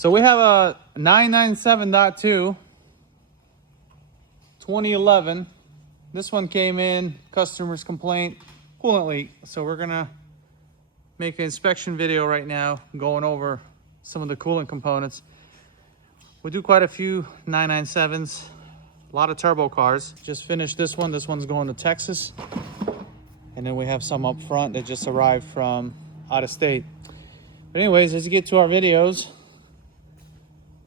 So we have a 997.2 2011. This one came in, customer's complaint, coolant leak. So we're gonna make an inspection video right now, going over some of the coolant components. We do quite a few 997s, a lot of turbo cars. Just finished this one. This one's going to Texas. And then we have some up front that just arrived from out of state. But anyways, as you get to our videos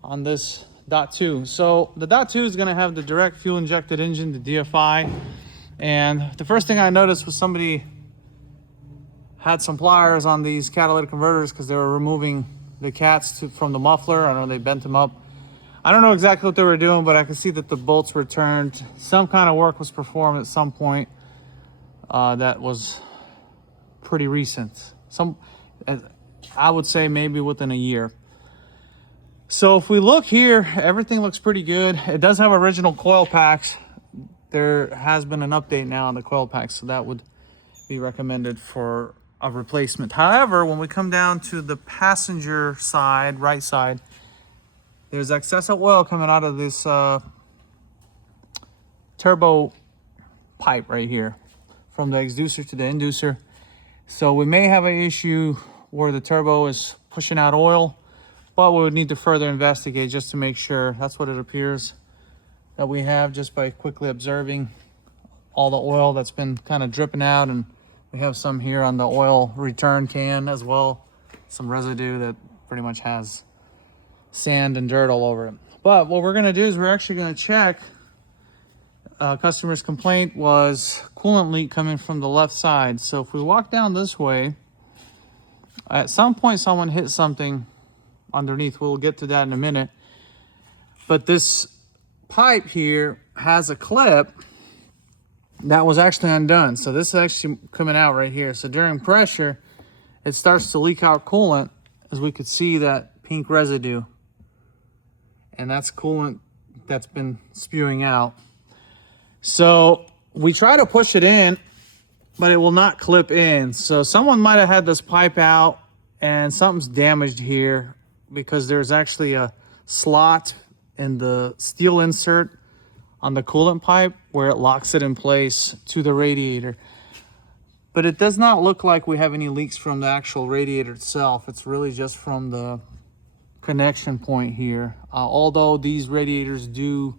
on this .2. So the .2 is gonna have the direct fuel injected engine, the DFI. And the first thing I noticed was somebody had some pliers on these catalytic converters because they were removing the cats from the muffler. I know they bent them up. I don't know exactly what they were doing, but I could see that the bolts were turned. Some kind of work was performed at some point that was pretty recent. I would say maybe within a year. So if we look here, everything looks pretty good. It does have original coil packs. There has been an update now on the coil packs, so that would be recommended for a replacement. However, when we come down to the passenger side, right side, there's excessive oil coming out of this turbo pipe right here, from the exducer to the inducer. So we may have an issue where the turbo is pushing out oil, but we would need to further investigate just to make sure. That's what it appears that we have just by quickly observing all the oil that's been kind of dripping out. And we have some here on the oil return can as well, some residue that pretty much has sand and dirt all over it. But what we're gonna do is we're actually gonna check. Customer's complaint was coolant leak coming from the left side. So if we walk down this way, at some point someone hit something underneath. We'll get to that in a minute. But this pipe here has a clip that was actually undone. So this is actually coming out right here. So during pressure, it starts to leak out coolant, as we could see that pink residue. And that's coolant that's been spewing out. So we try to push it in, but it will not clip in. So someone might have had this pipe out and something's damaged here, because there's actually a slot in the steel insert on the coolant pipe where it locks it in place to the radiator. But it does not look like we have any leaks from the actual radiator itself. It's really just from the connection point here. Although these radiators do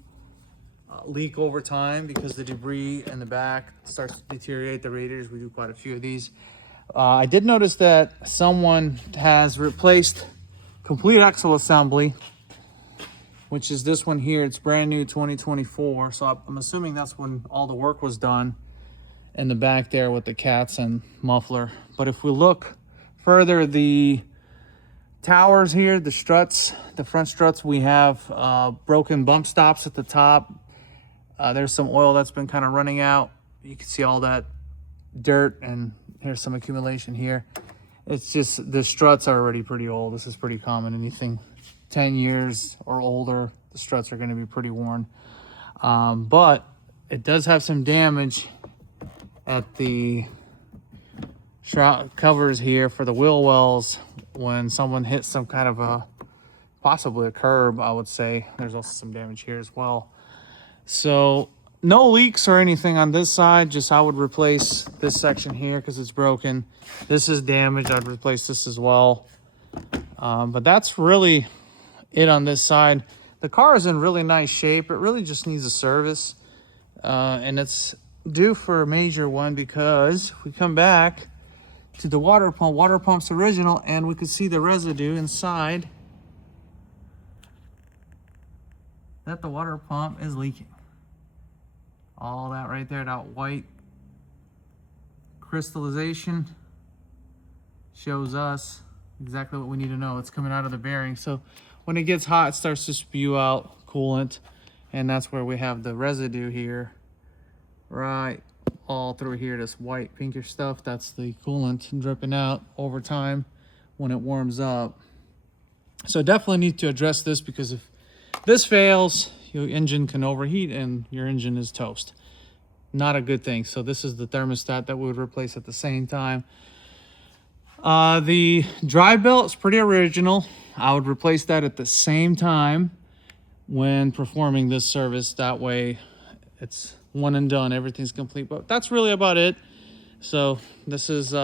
leak over time because the debris in the back starts to deteriorate the radiators. We do quite a few of these. I did notice that someone has replaced complete axle assembly, which is this one here. It's brand new 2024. So I'm assuming that's when all the work was done in the back there with the cats and muffler. But if we look further, the towers here, the struts, the front struts, we have broken bump stops at the top. There's some oil that's been kind of running out. You can see all that dirt, and here's some accumulation here. It's just the struts are already pretty old. This is pretty common. Anything 10 years or older, the struts are going to be pretty worn. But it does have some damage at the shroud covers here for the wheel wells when someone hits some kind of possibly a curb, I would say. There's also some damage here as well. So no leaks or anything on this side. Just I would replace this section here because it's broken. This is damaged. I'd replace this as well. But that's really it on this side. The car is in really nice shape. It really just needs a service. And it's due for a major one, because if we come back to the water pump's original, and we could see the residue inside that the water pump is leaking. All that right there, that white crystallization shows us exactly what we need to know. It's coming out of the bearing. So when it gets hot, it starts to spew out coolant, and that's where we have the residue here, right all through here. This white pinkish stuff, that's the coolant dripping out over time when it warms up. So definitely need to address this, because if this fails, your engine can overheat and your engine is toast. Not a good thing. So this is the thermostat that we would replace at the same time. The drive belt is pretty original. I would replace that at the same time when performing this service. That way it's one and done, everything's complete. But that's really about it. So this is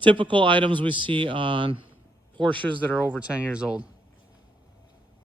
typical items we see on Porsches that are over 10 years old.